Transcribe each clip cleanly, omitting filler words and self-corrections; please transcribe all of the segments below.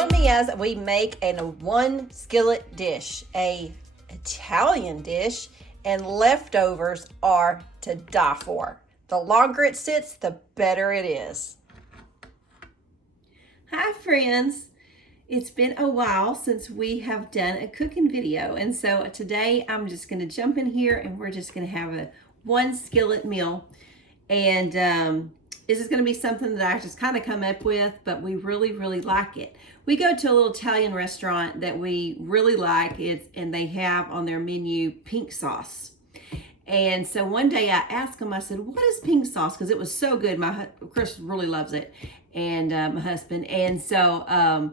Join me as we make a one skillet dish, a Italian dish, and leftovers are to die for. The longer it sits, the better it is. Hi friends, it's been a while since we have done a cooking video, and so today I'm just going to jump in here and we're just going to have a one skillet meal. And this is going to be something that I just kind of come up with, but we really like it. We go to a little Italian restaurant that we really like, and they have on their menu pink sauce. And so one day I asked them, I said, what is pink sauce? Because it was so good. Chris really loves it, and my husband. And so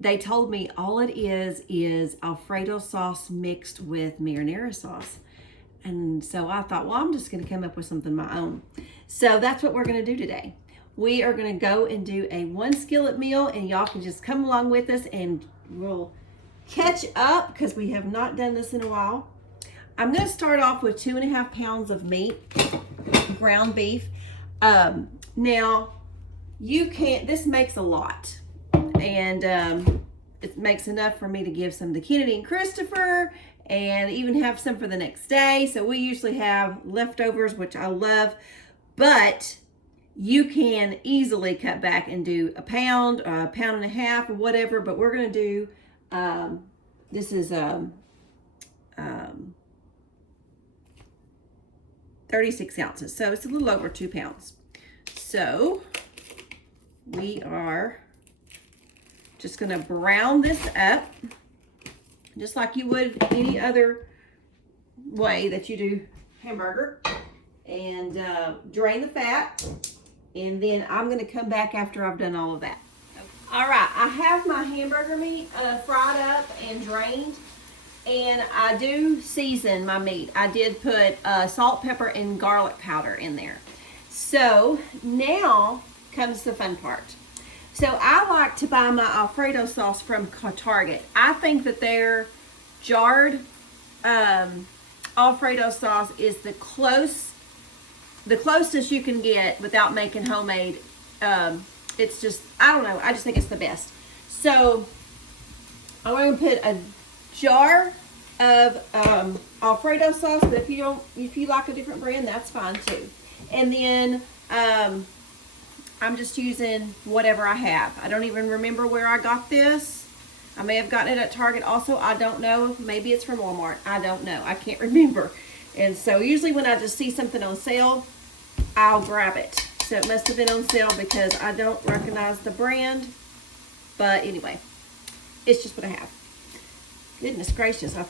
they told me all it is Alfredo sauce mixed with marinara sauce. And so I thought, well, I'm just going to come up with something of my own. So that's what we're going to do today. We are going to go and do a one skillet meal, and y'all can just come along with us and we'll catch up because we have not done this in a while. I'm going to start off with 2.5 pounds of meat, ground beef. Now, this makes a lot, and it makes enough for me to give some to Kennedy and Christopher, and even have some for the next day. So we usually have leftovers, which I love, but you can easily cut back and do a pound, or a pound and a half, or whatever. But we're going to do, this is 36 ounces. So it's a little over 2 pounds. So we are just going to brown this up, just like you would any other way that you do hamburger, and drain the fat, and then I'm going to come back after I've done all of that. All right, I have my hamburger meat fried up and drained, and I do season my meat. I did put salt, pepper, and garlic powder in there. So now comes the fun part. So I like to buy my Alfredo sauce from Target. I think that their jarred Alfredo sauce is the closest you can get without making homemade. It's just, I don't know, I just think it's the best. So I'm going to put a jar of Alfredo sauce, but if you like a different brand, that's fine too. And then I'm just using whatever I have. I don't even remember where I got this. I may have gotten it at Target also. I don't know. Maybe it's from Walmart. I don't know. I can't remember. And so usually when I just see something on sale, I'll grab it. So it must have been on sale because I don't recognize the brand. But anyway, it's just what I have. Goodness gracious. I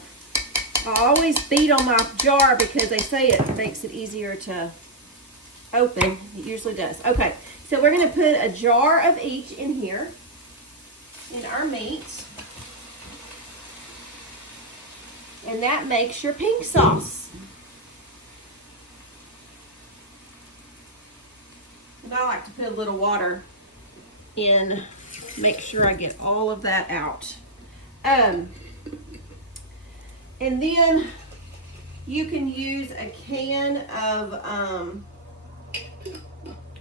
always beat on my jar because they say it makes it easier to open. It usually does. Okay, so we're going to put a jar of each in here, in our meat. And that makes your pink sauce. And I like to put a little water in, make sure I get all of that out. And then you can use a can of,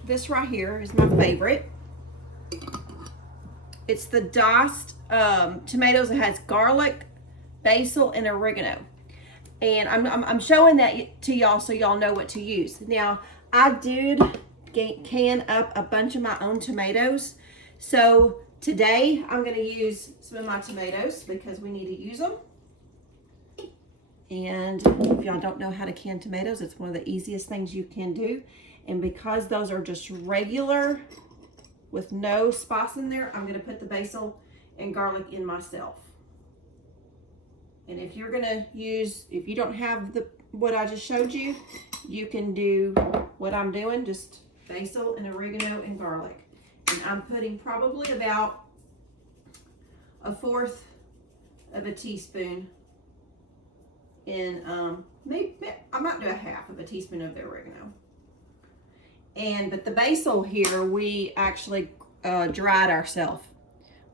this right here is my favorite. It's the diced tomatoes. It has garlic, basil, and oregano. And I'm showing that to y'all so y'all know what to use. Now, I did can up a bunch of my own tomatoes. So today I'm going to use some of my tomatoes because we need to use them. And if y'all don't know how to can tomatoes, it's one of the easiest things you can do. And because those are just regular with no spice in there, I'm going to put the basil and garlic in myself. And if you're going to use, if you don't have what I just showed you, you can do what I'm doing, just basil and oregano and garlic. And I'm putting probably about 1/4 of a teaspoon in, maybe I might do 1/2 of a teaspoon of the oregano. But the basil here, we actually dried ourselves.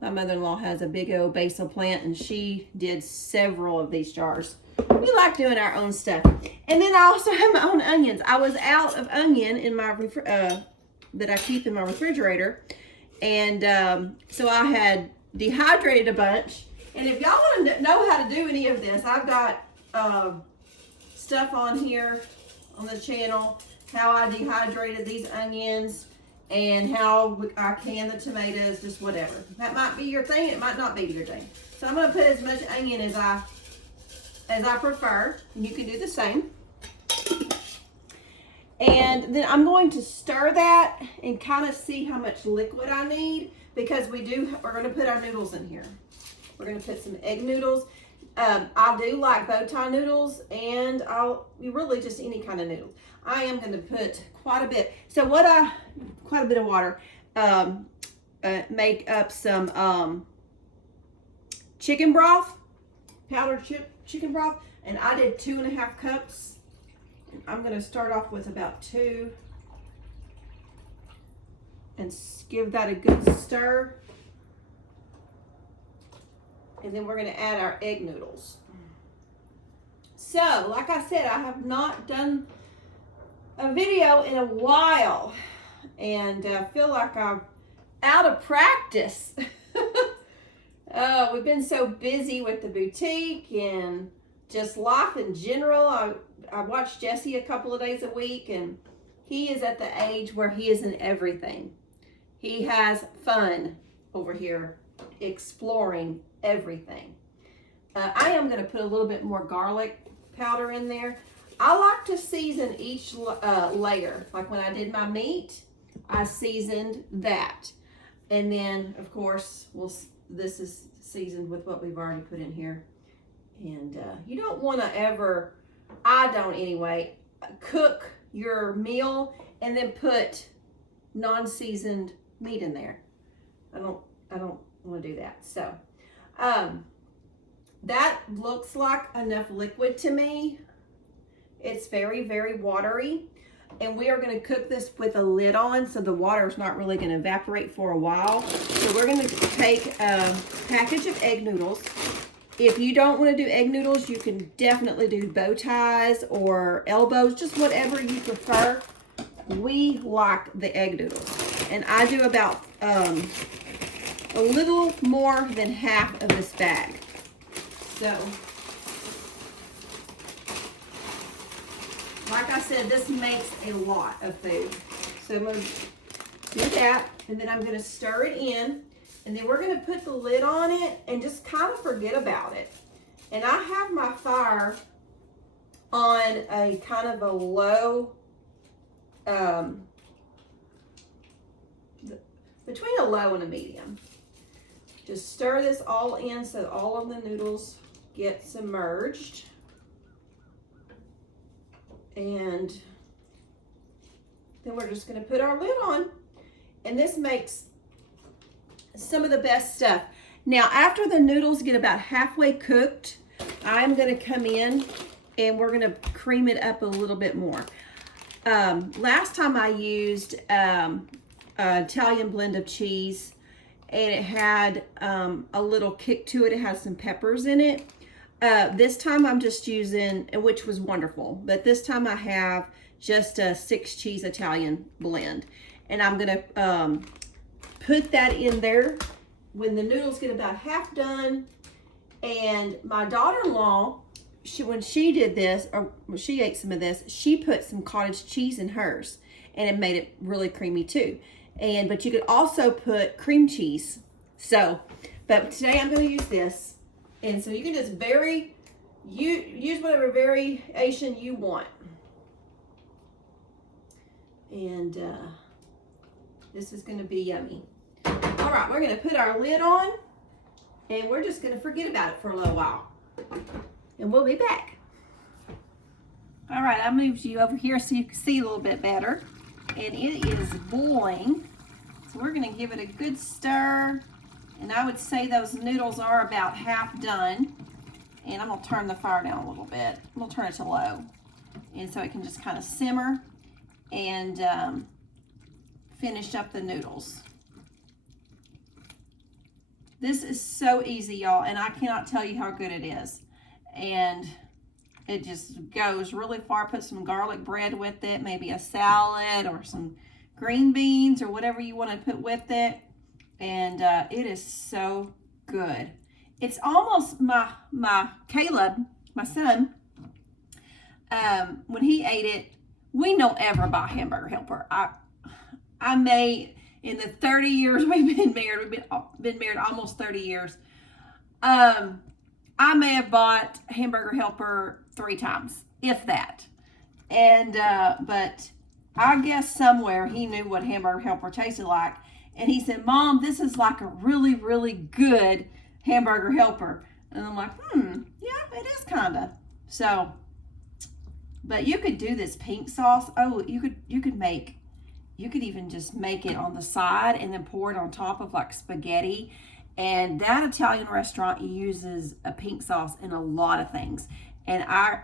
My mother-in-law has a big old basil plant, and she did several of these jars. We like doing our own stuff. And then I also have my own onions. I was out of onion in my that I keep in my refrigerator, and so I had dehydrated a bunch. And if y'all want to know how to do any of this, I've got stuff on here on the channel, how I dehydrated these onions and how I can the tomatoes, just whatever. That might be your thing, it might not be your thing. So I'm gonna put as much onion as I prefer, and you can do the same. And then I'm going to stir that and kind of see how much liquid I need, because we're gonna put our noodles in here. We're gonna put some egg noodles. I do like bow tie noodles, and really just any kind of noodles. I am gonna put quite a bit. So quite a bit of water. Make up some chicken broth, powdered chicken broth, and I did 2.5 cups. I'm gonna start off with about 2 and give that a good stir. And then we're gonna add our egg noodles. So, like I said, I have not done a video in a while, and I feel like I'm out of practice. We've been so busy with the boutique and just life in general. I watch Jesse a couple of days a week, and he is at the age where he is in everything. He has fun over here exploring everything. I am going to put a little bit more garlic powder in there. I like to season each layer. Like when I did my meat, I seasoned that. And then, of course, this is seasoned with what we've already put in here. And you don't want to ever, I don't anyway, cook your meal and then put non-seasoned meat in there. I don't want to do that. So that looks like enough liquid to me. It's very, very watery. And we are going to cook this with a lid on, so the water is not really going to evaporate for a while. So we're going to take a package of egg noodles. If you don't want to do egg noodles, you can definitely do bow ties or elbows, just whatever you prefer. We like the egg noodles. And I do about a little more than half of this bag. So, like I said, this makes a lot of food. So I'm going to do that, and then I'm going to stir it in, and then we're going to put the lid on it and just kind of forget about it. And I have my fire on a kind of a low, between a low and a medium. Just stir this all in so all of the noodles get submerged. And then we're just going to put our lid on, and this makes some of the best stuff. Now, after the noodles get about halfway cooked, I'm going to come in and we're going to cream it up a little bit more. Last time I used an Italian blend of cheese, and it had a little kick to it. It has some peppers in it. This time I'm just using, which was wonderful, but this time I have just a 6 cheese Italian blend. And I'm going to put that in there when the noodles get about half done. And my daughter-in-law, when she did this, or when she ate some of this, she put some cottage cheese in hers, and it made it really creamy too. But you could also put cream cheese. But today I'm going to use this. And so you can just use whatever variation you want. And this is going to be yummy. All right, we're going to put our lid on, and we're just going to forget about it for a little while. And we'll be back. All right, I moved you over here so you can see a little bit better. And it is boiling. So we're going to give it a good stir. And I would say those noodles are about half done. And I'm going to turn the fire down a little bit. I'm going to turn it to low. And so it can just kind of simmer and finish up the noodles. This is so easy, y'all, and I cannot tell you how good it is. And it just goes really far. Put some garlic bread with it, maybe a salad or some green beans or whatever you want to put with it. And it is so good. It's almost my Caleb, my son, when he ate it, we don't ever buy Hamburger Helper. I may, in the 30 years we've been married almost 30 years, I may have bought Hamburger Helper 3 times, if that. And, but I guess somewhere he knew what Hamburger Helper tasted like. And he said, Mom, this is like a really, really good Hamburger Helper. And I'm like, yeah, it is kind of. So, but you could do this pink sauce. Oh, you could even just make it on the side and then pour it on top of like spaghetti. And that Italian restaurant uses a pink sauce in a lot of things. And I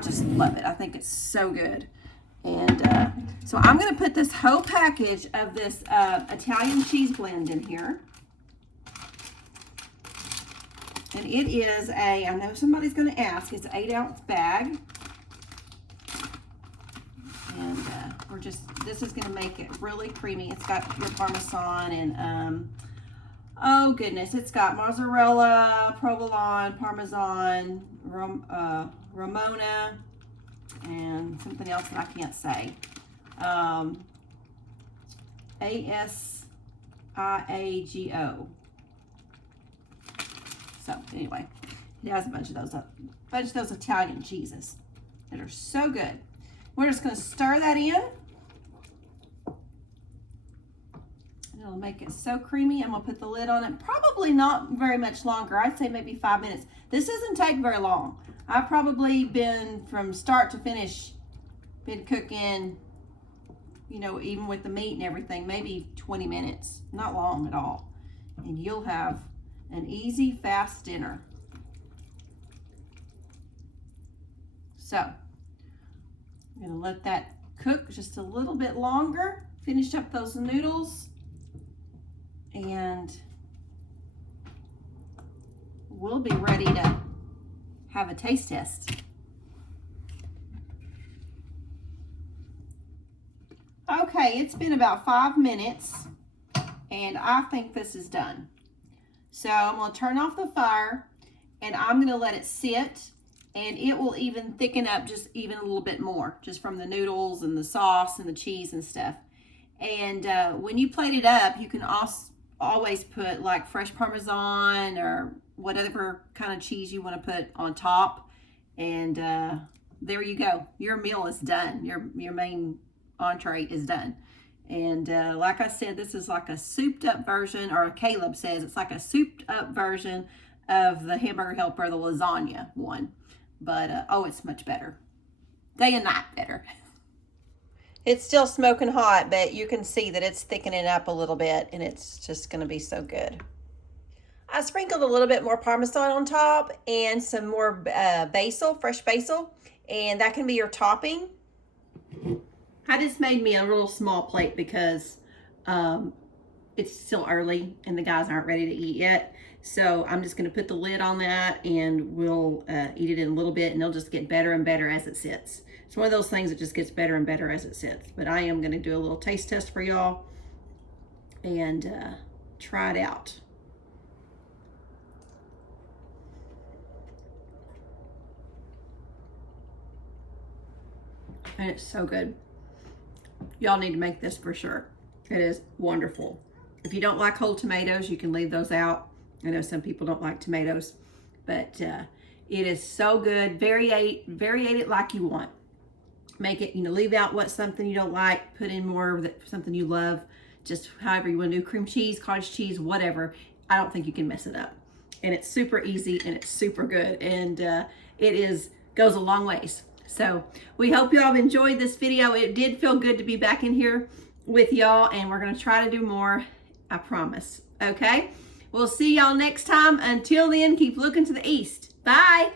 just love it. I think it's so good. And so I'm going to put this whole package of this Italian cheese blend in here. And it is I know somebody's going to ask, it's an 8-ounce bag. And this is going to make it really creamy. It's got your Parmesan and, oh goodness, it's got mozzarella, provolone, Parmesan, Ramona, and something else that I can't say. ASIAGO. So anyway, it has a bunch of those Italian cheeses that are so good. We're just going to stir that in. It'll make it so creamy. I'm going to put the lid on it. Probably not very much longer. I'd say maybe 5 minutes. This doesn't take very long. I've probably been from start to finish, been cooking, you know, even with the meat and everything, maybe 20 minutes. Not long at all. And you'll have an easy, fast dinner. So, I'm going to let that cook just a little bit longer. Finish up those noodles. And we'll be ready to have a taste test. Okay, it's been about 5 minutes and I think this is done. So I'm going to turn off the fire and I'm going to let it sit, and it will even thicken up just even a little bit more, just from the noodles and the sauce and the cheese and stuff. And when you plate it up, you can also always put like fresh Parmesan or whatever kind of cheese you want to put on top. And there you go. Your meal is done. Your main entree is done. And like I said, this is like a souped up version, or Caleb says it's like a souped up version of the Hamburger Helper, the lasagna one. But, oh, it's much better. Day and night better. It's still smoking hot, but you can see that it's thickening up a little bit, and it's just going to be so good. I sprinkled a little bit more Parmesan on top and some more basil, fresh basil, and that can be your topping. I just made me a little small plate because it's still early and the guys aren't ready to eat yet. So I'm just going to put the lid on that, and we'll eat it in a little bit, and it'll just get better and better as it sits. It's one of those things that just gets better and better as it sits. But I am going to do a little taste test for y'all and try it out. And it's so good. Y'all need to make this for sure. It is wonderful. If you don't like whole tomatoes, you can leave those out. I know some people don't like tomatoes, but it is so good. Variate it like you want. Make it, leave out something you don't like, put in more of something you love, just however you want to do. Cream cheese, cottage cheese, whatever. I don't think you can mess it up. And it's super easy and it's super good, and it goes a long ways. So we hope y'all have enjoyed this video. It did feel good to be back in here with y'all, and we're going to try to do more, I promise. Okay? We'll see y'all next time. Until then, keep looking to the east. Bye.